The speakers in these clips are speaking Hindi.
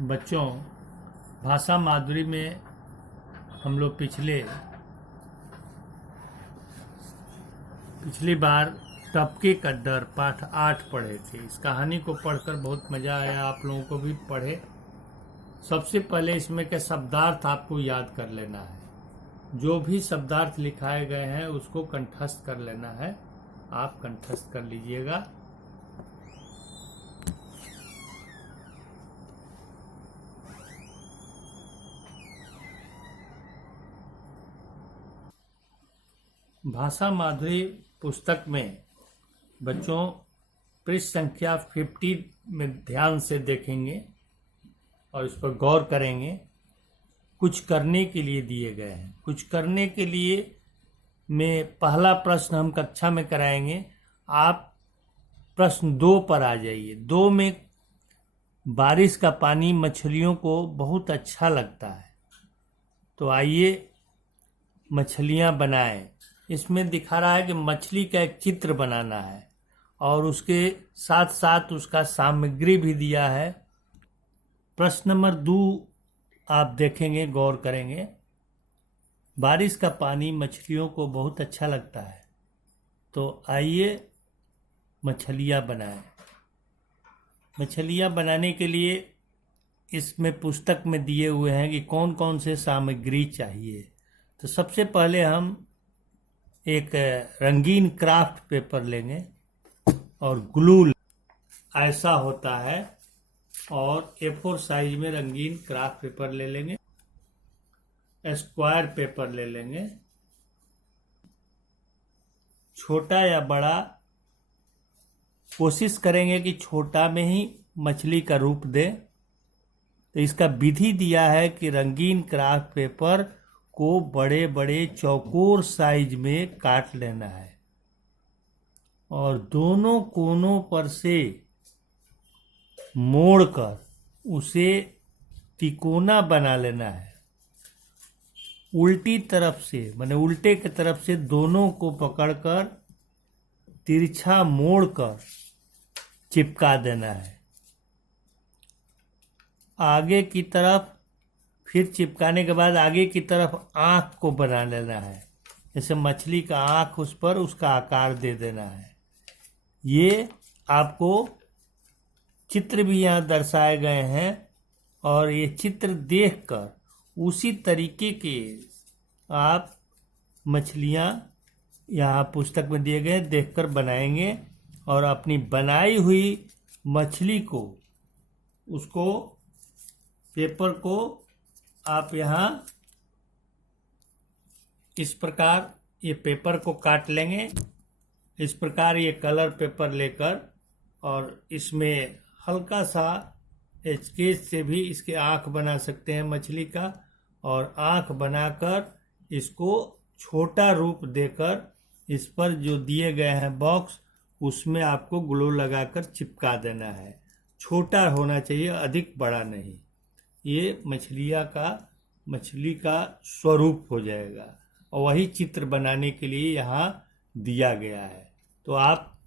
बच्चों, भाषा माधुरी में हम लोग पिछली बार टपके का डर पाठ 8 पढ़े थे। इस कहानी को पढ़कर बहुत मज़ा आया, आप लोगों को भी पढ़े। सबसे पहले इसमें के शब्दार्थ आपको याद कर लेना है। जो भी शब्दार्थ लिखाए गए हैं उसको कंठस्थ कर लेना है। आप कंठस्थ कर लीजिएगा। भाषा माधुरी पुस्तक में बच्चों पृष्ठ संख्या 50 में ध्यान से देखेंगे और इस पर गौर करेंगे। कुछ करने के लिए दिए गए हैं। कुछ करने के लिए में पहला प्रश्न हम कक्षा में कराएंगे। आप प्रश्न 2 पर आ जाइए। 2 में बारिश का पानी मछलियों को बहुत अच्छा लगता है, तो आइए मछलियां बनाएं। इसमें दिखा रहा है कि मछली का एक चित्र बनाना है और उसके साथ साथ उसका सामग्री भी दिया है। प्रश्न नंबर 2 आप देखेंगे, गौर करेंगे। बारिश का पानी मछलियों को बहुत अच्छा लगता है, तो आइए मछलियां बनाएं। मछलियां बनाने के लिए इसमें पुस्तक में दिए हुए हैं कि कौन कौन से सामग्री चाहिए। तो सबसे पहले हम एक रंगीन क्राफ्ट पेपर लेंगे और ग्लू ऐसा होता है, और A4 साइज में रंगीन क्राफ्ट पेपर ले लेंगे। स्क्वायर पेपर ले लेंगे, छोटा या बड़ा। कोशिश करेंगे कि छोटा में ही मछली का रूप दे। तो इसका विधि दिया है कि रंगीन क्राफ्ट पेपर को बड़े बड़े चौकोर साइज में काट लेना है और दोनों कोनों पर से मोड़कर उसे तिकोना बना लेना है। उल्टी तरफ से, माने उल्टे की तरफ से दोनों को पकड़कर तिरछा मोड़कर चिपका देना है। आगे की तरफ फिर चिपकाने के बाद आगे की तरफ आँख को बना लेना है। जैसे मछली का आँख, उस पर उसका आकार दे देना है। ये आपको चित्र भी यहाँ दर्शाए गए हैं और ये चित्र देखकर उसी तरीके के आप मछलियाँ यहाँ पुस्तक में दिए गए देखकर बनाएंगे और अपनी बनाई हुई मछली को, उसको पेपर को आप यहाँ इस प्रकार ये पेपर को काट लेंगे। इस प्रकार ये कलर पेपर लेकर और इसमें हल्का सा स्केच से भी इसके आँख बना सकते हैं मछली का, और आँख बनाकर इसको छोटा रूप देकर इस पर जो दिए गए हैं बॉक्स, उसमें आपको ग्लू लगाकर चिपका देना है। छोटा होना चाहिए, अधिक बड़ा नहीं। ये मछली का स्वरूप हो जाएगा और वही चित्र बनाने के लिए यहाँ दिया गया है। तो आप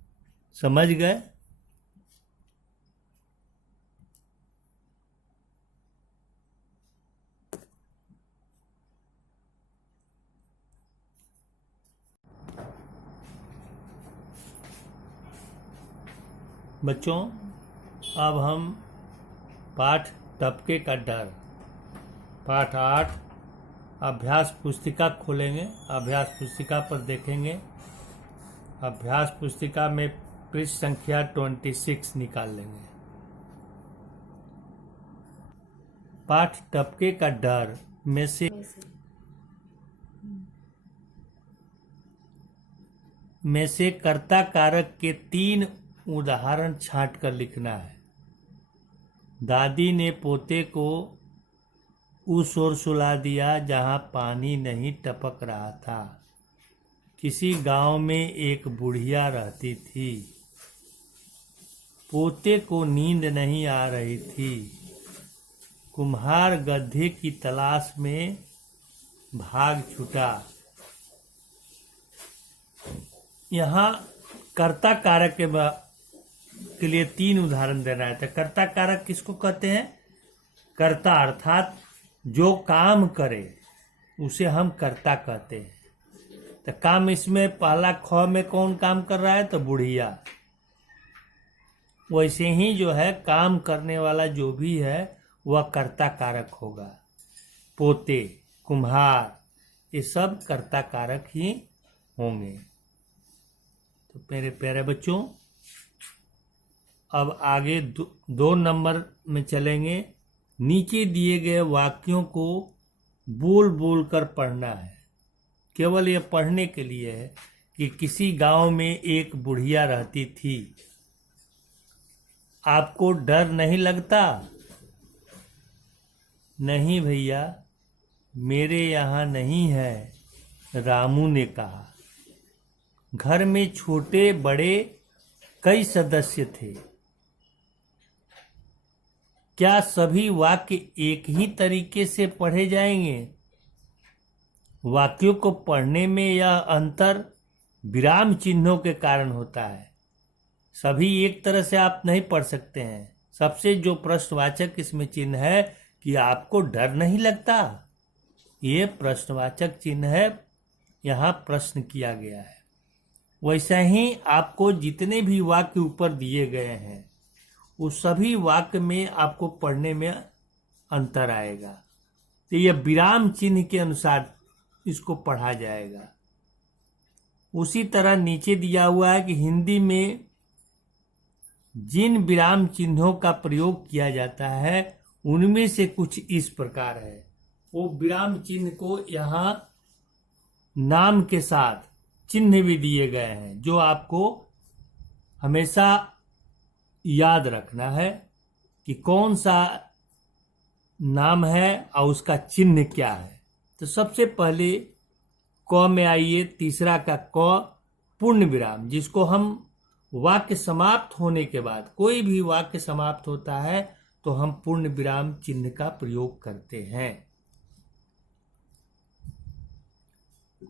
समझ गए। बच्चों, अब हम पाठ टपके का डर, पाठ 8 अभ्यास पुस्तिका खोलेंगे। अभ्यास पुस्तिका पर देखेंगे। अभ्यास पुस्तिका में पृष्ठ संख्या 26 निकाल लेंगे। पाठ टपके का डर में से कर्ता कारक के 3 उदाहरण छांट कर लिखना है। दादी ने पोते को उस ओर सुला दिया जहां पानी नहीं टपक रहा था। किसी गांव में एक बुढ़िया रहती थी। पोते को नींद नहीं आ रही थी। कुम्हार गड्ढे की तलाश में भाग छूटा। यहाँ कर्ता कारक के लिए 3 उदाहरण देना है। तो कर्ता कारक किसको कहते हैं? कर्ता अर्थात जो काम करे उसे हम कर्ता कहते हैं। तो काम इसमें पहला ख में कौन काम कर रहा है? तो बुढ़िया। वैसे ही जो है काम करने वाला जो भी है वह कर्ता कारक होगा। पोते, कुम्हार, ये सब कर्ता कारक ही होंगे। तो मेरे प्यारे बच्चों, अब आगे 2 नंबर में चलेंगे। नीचे दिए गए वाक्यों को बोल बोल कर पढ़ना है। केवल ये पढ़ने के लिए है कि किसी गांव में एक बुढ़िया रहती थी। आपको डर नहीं लगता? नहीं भैया, मेरे यहाँ नहीं है, रामू ने कहा। घर में छोटे बड़े कई सदस्य थे। क्या सभी वाक्य एक ही तरीके से पढ़े जाएंगे? वाक्यों को पढ़ने में यह अंतर विराम चिन्हों के कारण होता है। सभी एक तरह से आप नहीं पढ़ सकते हैं। सबसे जो प्रश्नवाचक इसमें चिन्ह है कि आपको डर नहीं लगता, ये प्रश्नवाचक चिन्ह है, यहाँ प्रश्न किया गया है। वैसा ही आपको जितने भी वाक्य ऊपर दिए गए हैं उस सभी वाक्य में आपको पढ़ने में अंतर आएगा। तो यह विराम चिन्ह के अनुसार इसको पढ़ा जाएगा। उसी तरह नीचे दिया हुआ है कि हिंदी में जिन विराम चिन्हों का प्रयोग किया जाता है उनमें से कुछ इस प्रकार है। वो विराम चिन्ह को यहाँ नाम के साथ चिन्ह भी दिए गए हैं जो आपको हमेशा याद रखना है कि कौन सा नाम है और उसका चिन्ह क्या है। तो सबसे पहले क में आइए, तीसरा का क पूर्ण विराम, जिसको हम वाक्य समाप्त होने के बाद, कोई भी वाक्य समाप्त होता है तो हम पूर्ण विराम चिन्ह का प्रयोग करते हैं।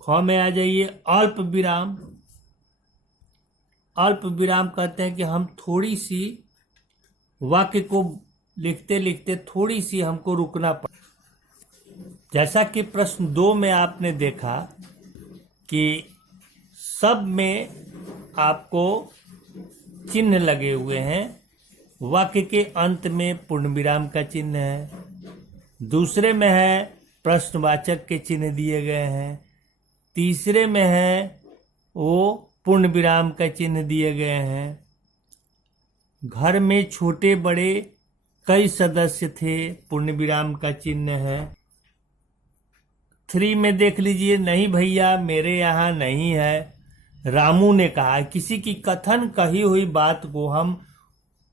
ख में आ जाइए, अल्प विराम। अल्प विराम कहते हैं कि हम थोड़ी सी वाक्य को लिखते लिखते थोड़ी सी हमको रुकना पड़ा। जैसा कि प्रश्न 2 में आपने देखा कि सब में आपको चिन्ह लगे हुए हैं। वाक्य के अंत में पूर्ण विराम का चिन्ह है। दूसरे में है प्रश्नवाचक के चिन्ह दिए गए हैं। तीसरे में है वो पूर्ण विराम का चिन्ह दिए गए हैं। घर में छोटे बड़े कई सदस्य थे, पूर्ण विराम का चिन्ह है। 3 में देख लीजिए, नहीं भैया मेरे यहाँ नहीं है, रामू ने कहा। किसी की कथन कही हुई बात को हम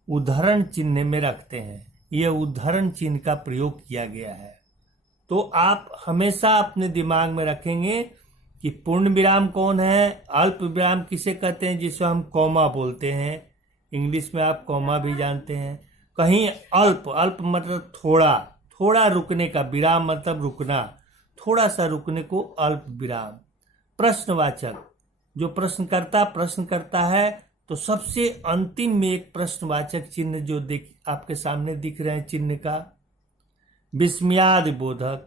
उद्धरण चिन्ह में रखते हैं। यह उद्धरण चिन्ह का प्रयोग किया गया है। तो आप हमेशा अपने दिमाग में रखेंगे कि पूर्ण विराम कौन है, अल्प विराम किसे कहते हैं, जिसे हम कॉमा बोलते हैं। इंग्लिश में आप कॉमा भी जानते हैं। कहीं अल्प, अल्प मतलब थोड़ा, थोड़ा रुकने का, विराम मतलब रुकना, थोड़ा सा रुकने को अल्प विराम। प्रश्नवाचक, जो प्रश्नकर्ता प्रश्न करता है तो सबसे अंतिम में एक प्रश्नवाचक चिन्ह जो आपके सामने दिख रहे हैं चिन्ह का, विस्मयाद बोधक,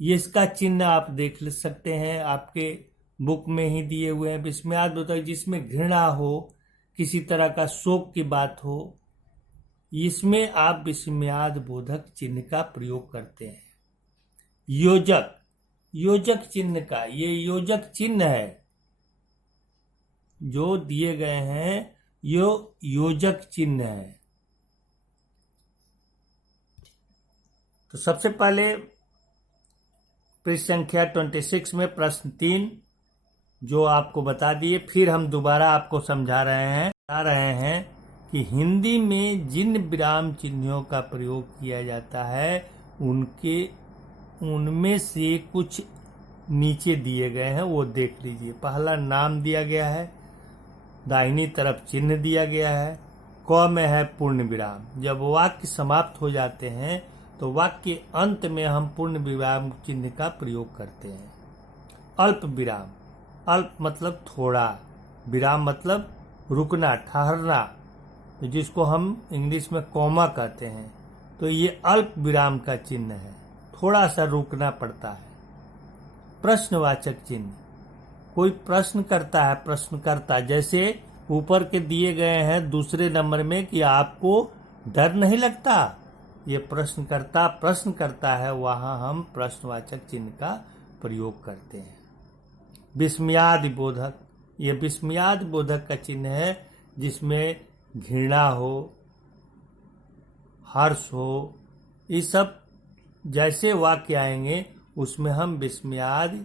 ये इसका चिन्ह आप देख सकते हैं, आपके बुक में ही दिए हुए हैं। विस्मयाद बोधक जिसमें घृणा हो, किसी तरह का शोक की बात हो, इसमें आप विस्मयाद बोधक चिन्ह का प्रयोग करते हैं। योजक, योजक चिन्ह का, ये योजक चिन्ह है जो दिए गए हैं, यो योजक चिन्ह है। तो सबसे पहले पृष्ठ संख्या 26 में प्रश्न 3 जो आपको बता दिए, फिर हम दोबारा आपको समझा रहे हैं कि हिंदी में जिन विराम चिन्हों का प्रयोग किया जाता है उनमें से कुछ नीचे दिए गए हैं, वो देख लीजिए। पहला नाम दिया गया है, दाहिनी तरफ चिन्ह दिया गया है। क में है पूर्ण विराम। जब वाक्य समाप्त हो जाते हैं तो वाक्य के अंत में हम पूर्ण विराम चिन्ह का प्रयोग करते हैं। अल्प विराम, अल्प मतलब थोड़ा, विराम मतलब रुकना, ठहरना, तो जिसको हम इंग्लिश में कॉमा कहते हैं। तो ये अल्प विराम का चिन्ह है, थोड़ा सा रुकना पड़ता है। प्रश्नवाचक चिन्ह, कोई प्रश्न करता है, प्रश्नकर्ता, जैसे ऊपर के दिए गए हैं दूसरे नंबर में कि आपको डर नहीं लगता, ये प्रश्नकर्ता प्रश्न करता है, वहां हम प्रश्नवाचक चिन्ह का प्रयोग करते हैं। विस्मयादि बोधक, ये विस्मयादि बोधक का चिन्ह है जिसमें घृणा हो, हर्ष हो, ये सब जैसे वाक्य आएंगे उसमें हम विस्मयादि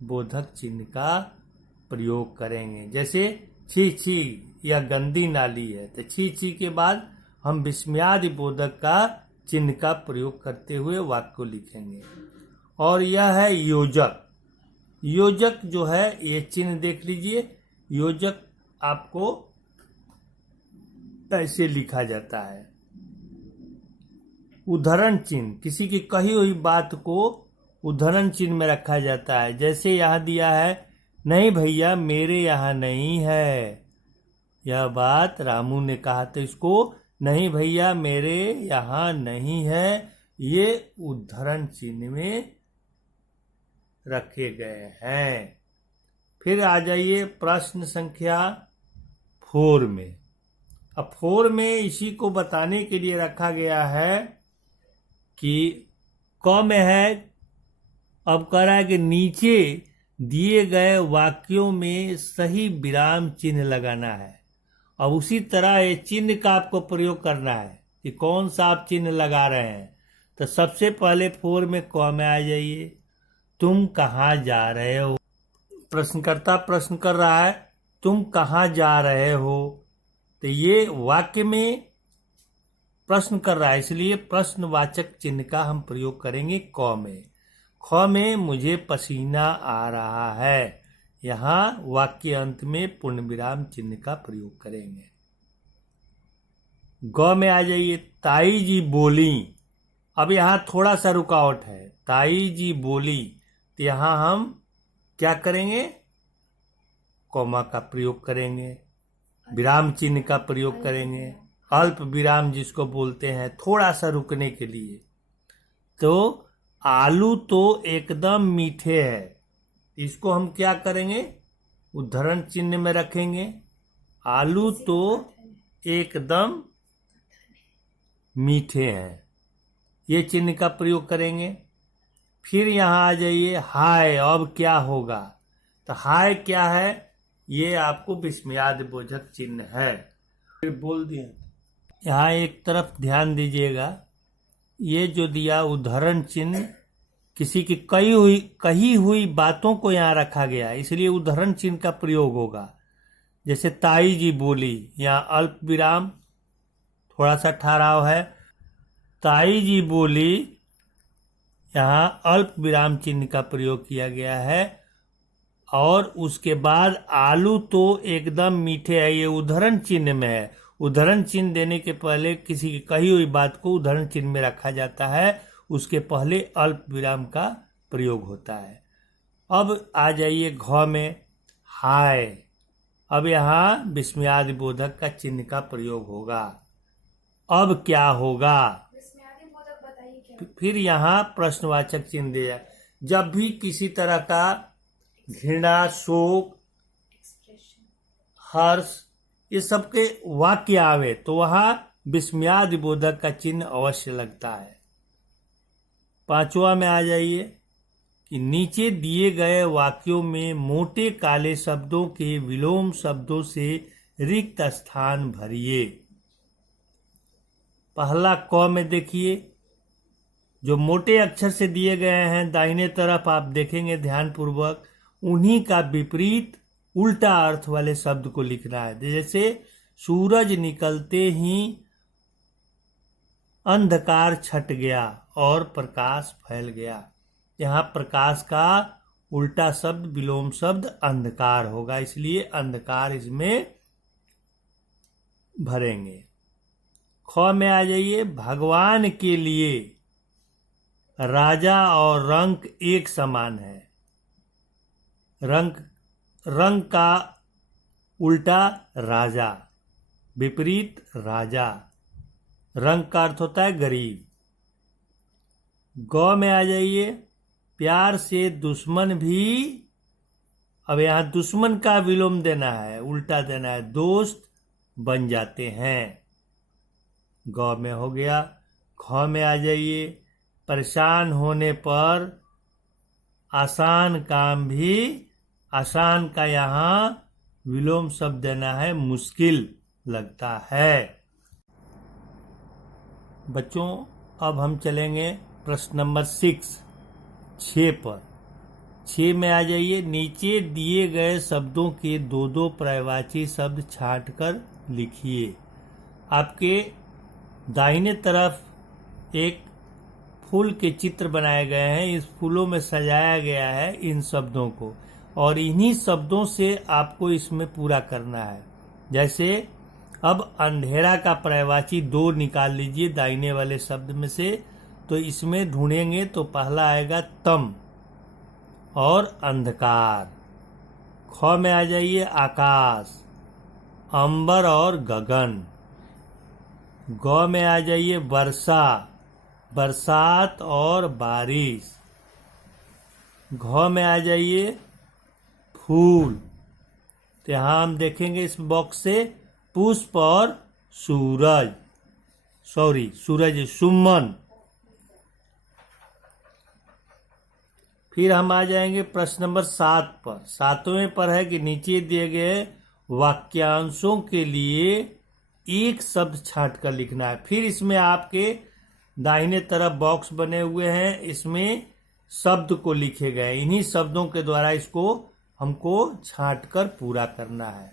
बोधक चिन्ह का प्रयोग करेंगे। जैसे छी छी या गंदी नाली है तो छी छी के बाद हम विस्मयादि बोधक का चिन्ह का प्रयोग करते हुए वाक्य को लिखेंगे। और यह है योजक। योजक जो है ये चिन्ह देख लीजिए, योजक आपको ऐसे लिखा जाता है। उद्धरण चिन्ह, किसी की कही हुई बात को उद्धरण चिन्ह में रखा जाता है। जैसे यहाँ दिया है, नहीं भैया मेरे यहाँ नहीं है, यह बात रामू ने कहा तो इसको नहीं भैया मेरे यहाँ नहीं है, ये उद्धरण चिन्ह में रखे गए हैं। फिर आ जाइए प्रश्न संख्या 4 में। अब 4 में इसी को बताने के लिए रखा गया है कि क में है, अब कह रहा है कि नीचे दिए गए वाक्यों में सही विराम चिन्ह लगाना है। अब उसी तरह ये चिन्ह का आपको प्रयोग करना है कि कौन सा आप चिन्ह लगा रहे हैं। तो सबसे पहले 4 में क में आ जाइए, तुम कहाँ जा रहे हो। प्रश्नकर्ता प्रश्न कर रहा है, तुम कहाँ जा रहे हो, तो ये वाक्य में प्रश्न कर रहा है, इसलिए प्रश्नवाचक चिन्ह का हम प्रयोग करेंगे क में। ख में मुझे पसीना आ रहा है, यहाँ वाक्य अंत में पूर्ण विराम चिन्ह का प्रयोग करेंगे। ग में आ जाइए, ताई जी बोली। अब यहाँ थोड़ा सा रुकावट है, ताई जी बोली, तो यहाँ हम क्या करेंगे, कॉमा का प्रयोग करेंगे, विराम चिन्ह का प्रयोग करेंगे, अल्प विराम जिसको बोलते हैं, थोड़ा सा रुकने के लिए। तो आलू तो एकदम मीठे है, इसको हम क्या करेंगे, उद्धरण चिन्ह में रखेंगे, आलू तो एकदम मीठे हैं, ये चिन्ह का प्रयोग करेंगे। फिर यहाँ आ जाइए, हाय अब क्या होगा, तो हाय क्या है, ये आपको विस्मयादि बोधक चिन्ह है। फिर बोल दिए। यहाँ एक तरफ ध्यान दीजिएगा, ये जो दिया उद्धरण चिन्ह किसी की कही हुई बातों को यहाँ रखा गया, इसलिए उद्धरण चिन्ह का प्रयोग होगा। जैसे ताई जी बोली, यहाँ अल्प विराम, थोड़ा सा ठहराव है, ताई जी बोली, यहाँ अल्प विराम चिन्ह का प्रयोग किया गया है। और उसके बाद आलू तो एकदम मीठे है, ये उद्धरण चिन्ह में है। उद्धरण चिन्ह देने के पहले किसी की कही हुई बात को उद्धरण चिन्ह में रखा जाता है, उसके पहले अल्प विराम का प्रयोग होता है। अब आ जाइए घ में, हाय। अब यहाँ विस्मयादि बोधक का चिन्ह का प्रयोग होगा। अब क्या होगा, विस्मयादि बोधक बताइए क्या। फिर यहाँ प्रश्नवाचक चिन्ह दिया। जब भी किसी तरह का घृणा, शोक, हर्ष, ये सबके वाक्य आवे तो वहां विस्मयादि बोधक का चिन्ह अवश्य लगता है। 5वां में आ जाइए कि नीचे दिए गए वाक्यों में मोटे काले शब्दों के विलोम शब्दों से रिक्त स्थान भरिए। पहला क में देखिए, जो मोटे अक्षर से दिए गए हैं दाहिने तरफ आप देखेंगे ध्यानपूर्वक, उन्हीं का विपरीत उल्टा अर्थ वाले शब्द को लिखना है। जैसे सूरज निकलते ही अंधकार छट गया और प्रकाश फैल गया, यहाँ प्रकाश का उल्टा शब्द विलोम शब्द अंधकार होगा, इसलिए अंधकार इसमें भरेंगे। ख में आ जाइए, भगवान के लिए राजा और रंक एक समान है। रंग का उल्टा राजा, विपरीत राजा, रंग का अर्थ होता है गरीब। गौ में आ जाइए, प्यार से दुश्मन भी, अब यहां दुश्मन का विलोम देना है, उल्टा देना है, दोस्त बन जाते हैं। गौ में हो गया। ख में आ जाइए, परेशान होने पर आसान काम भी, आसान का यहां विलोम शब्द देना है, मुश्किल लगता है। बच्चों अब हम चलेंगे प्रश्न नंबर 6 पर। 6 में आ जाइए, नीचे दिए गए शब्दों के दो दो पर्यायवाची शब्द छांटकर लिखिए। आपके दाहिने तरफ एक फूल के चित्र बनाए गए हैं, इस फूलों में सजाया गया है इन शब्दों को, और इन्हीं शब्दों से आपको इसमें पूरा करना है। जैसे अब अंधेरा का पर्यायवाची 2 निकाल लीजिए दाहिने वाले शब्द में से, तो इसमें ढूंढेंगे तो पहला आएगा तम और अंधकार। ख में आ जाइए, आकाश, अंबर और गगन। ग में आ जाइए, वर्षा, बरसात और बारिश। घ में आ जाइए, फूल, तो यहां हम देखेंगे इस बॉक्स से पुष्प और सूरज, सूरज, सुमन। फिर हम आ जाएंगे प्रश्न नंबर 7 पर। 7वें पर है कि नीचे दिए गए वाक्यांशों के लिए एक शब्द छांट कर लिखना है। फिर इसमें आपके दाहिने तरफ बॉक्स बने हुए हैं, इसमें शब्द को लिखे गए, इन्हीं शब्दों के द्वारा इसको हमको छांट कर पूरा करना है।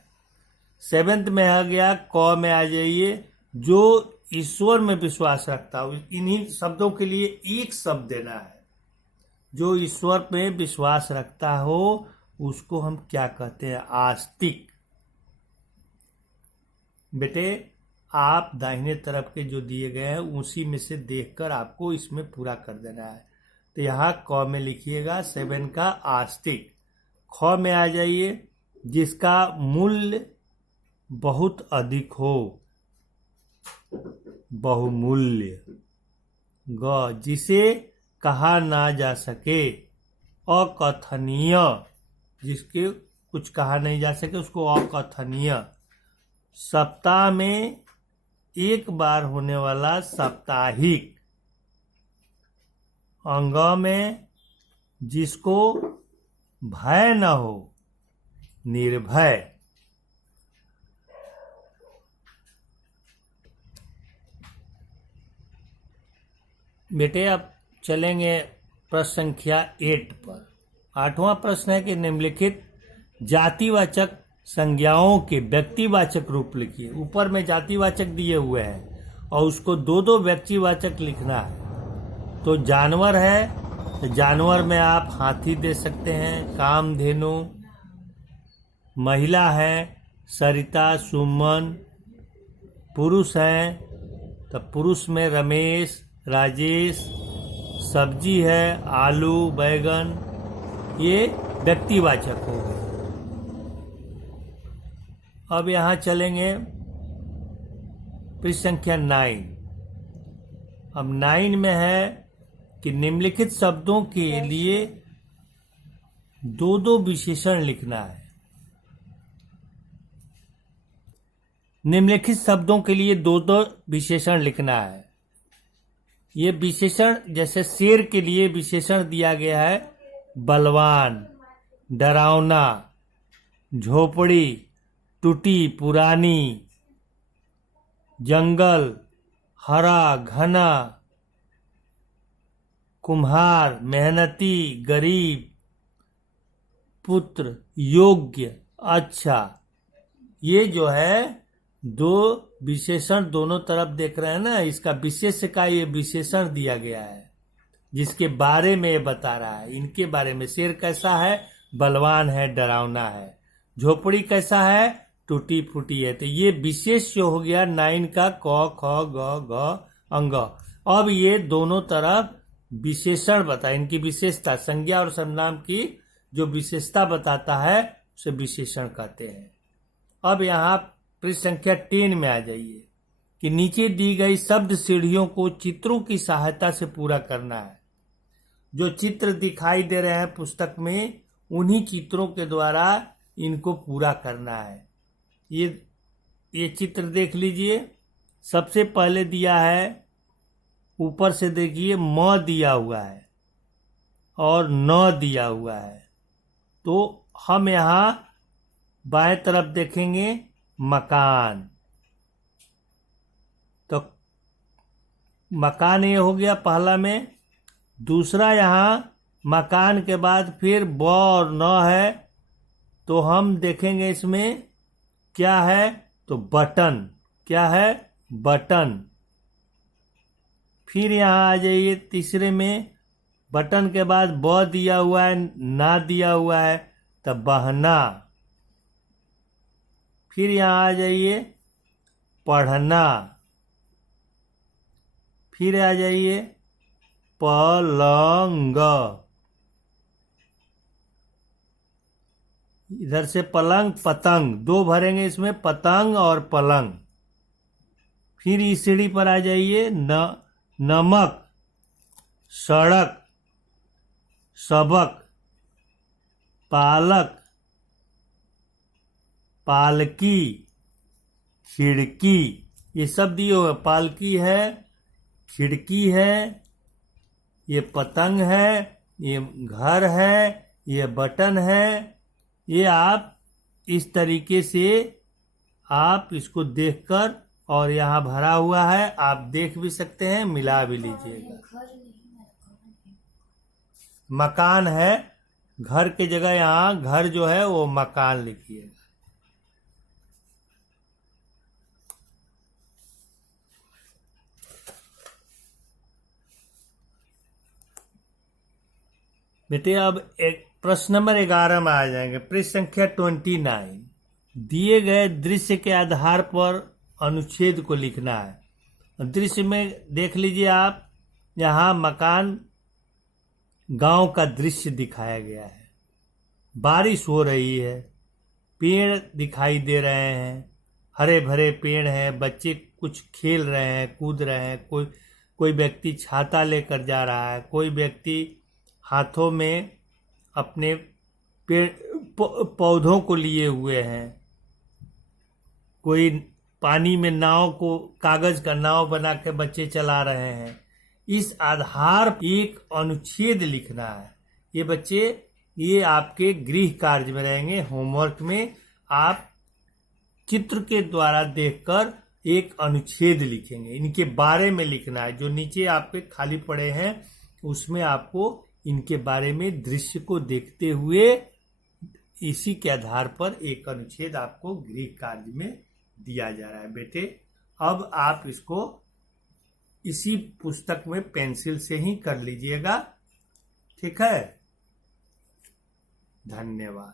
7th में आ गया, क में आ जाइए, जो ईश्वर में विश्वास रखता हो, इन्हीं शब्दों के लिए एक शब्द देना है। जो ईश्वर में विश्वास रखता हो उसको हम क्या कहते हैं? आस्तिक। बेटे आप दाहिने तरफ के जो दिए गए हैं उसी में से देखकर आपको इसमें पूरा कर देना है। तो यहाँ क में लिखिएगा 7 का आस्तिक। ख में आ जाइए, जिसका मूल्य बहुत अधिक हो, बहुमूल्य। ग, जिसे कहा ना जा सके, अकथनीय, जिसके कुछ कहा नहीं जा सके उसको अकथनीय। सप्ताह में एक बार होने वाला, साप्ताहिक। अंग में जिसको भय न हो, निर्भय। बेटे अब चलेंगे प्रश्न संख्या 8 पर। 8वां प्रश्न है कि निम्नलिखित जातिवाचक संज्ञाओं के व्यक्तिवाचक रूप लिखिए। ऊपर में जातिवाचक दिए हुए हैं और उसको 2-2 व्यक्तिवाचक लिखना है। तो जानवर है तो जानवर में आप हाथी दे सकते हैं, कामधेनु। महिला है सरिता, सुमन। पुरुष है तो पुरुष में रमेश, राजेश। सब्जी है आलू, बैगन। ये व्यक्तिवाचक हो गए। अब यहां चलेंगे पृष्ठ संख्या 9। अब 9 में है कि निम्नलिखित शब्दों के लिए 2-2 विशेषण लिखना है। निम्नलिखित शब्दों के लिए 2-2 विशेषण लिखना है। ये विशेषण, जैसे शेर के लिए विशेषण दिया गया है बलवान, डरावना, झोपड़ी, टूटी पुरानी, जंगल, हरा घना, कुम्हार मेहनती, गरीब, पुत्र योग्य, अच्छा। ये जो है 2 विशेषण दोनों तरफ देख रहे हैं ना, इसका विशेष्य का ये विशेषण दिया गया है जिसके बारे में ये बता रहा है। इनके बारे में, शेर कैसा है? बलवान है, डरावना है। झोपड़ी कैसा है? टूटी फूटी है। तो ये विशेष जो हो गया 9 का क, ख, ग, घ, अंग। अब ये दोनों तरफ विशेषण बताए, इनकी विशेषता, संज्ञा और सर्वनाम की जो विशेषता बताता है उसे विशेषण कहते हैं। अब यहाँ पृष्ठ संख्या 10 में आ जाइए कि नीचे दी गई शब्द सीढ़ियों को चित्रों की सहायता से पूरा करना है। जो चित्र दिखाई दे रहे हैं पुस्तक में, उन्हीं चित्रों के द्वारा इनको पूरा करना है। ये चित्र देख लीजिए। सबसे पहले दिया है, ऊपर से देखिए म दिया हुआ है और न दिया हुआ है। तो हम यहाँ बाएं तरफ देखेंगे मकान। तो मकान ये हो गया पहला में। दूसरा यहाँ मकान के बाद फिर ब और न है, तो हम देखेंगे इसमें क्या है, तो बटन। क्या है, बटन। फिर यहाँ आ जाइए तीसरे में, बटन के बाद ब दिया हुआ है, ना दिया हुआ है, तब बहना। फिर यहाँ आ जाइए पढ़ना। फिर आ जाइए पलंग। इधर से पलंग पतंग, दो भरेंगे इसमें, पतंग और पलंग। फिर इस सीढ़ी पर आ जाइए नमक, सड़क, सबक, पालक, पालकी, खिड़की। ये सब दिए हुए, पालकी है, खिड़की है, ये पतंग है, ये घर है, ये बटन है। ये आप इस तरीके से आप इसको देखकर, और यहाँ भरा हुआ है, आप देख भी सकते हैं, मिला भी लीजिएगा। मकान है, घर के जगह यहाँ घर जो है वो मकान लिखिएगा। बेटे अब एक प्रश्न नंबर 11 में आ जाएंगे। पृष्ठ संख्या 29। दिए गए दृश्य के आधार पर अनुच्छेद को लिखना है। दृश्य में देख लीजिए आप, यहाँ मकान गांव का दृश्य दिखाया गया है। बारिश हो रही है, पेड़ दिखाई दे रहे हैं, हरे भरे पेड़ हैं, बच्चे कुछ खेल रहे हैं, कूद रहे हैं। कोई व्यक्ति छाता लेकर जा रहा है, कोई व्यक्ति हाथों में अपने पेड़ पौधों को लिए हुए हैं, कोई पानी में नाव को, कागज का नाव बना के बच्चे चला रहे हैं। इस आधार पर एक अनुच्छेद लिखना है। ये बच्चे, ये आपके गृह कार्य में रहेंगे, होमवर्क में आप चित्र के द्वारा देखकर एक अनुच्छेद लिखेंगे। इनके बारे में लिखना है। जो नीचे आपके खाली पड़े हैं उसमें आपको इनके बारे में दृश्य को देखते हुए इसी के आधार पर एक अनुच्छेद आपको गृह कार्य में दिया जा रहा है। बेटे अब आप इसको इसी पुस्तक में पेंसिल से ही कर लीजिएगा। ठीक है, धन्यवाद।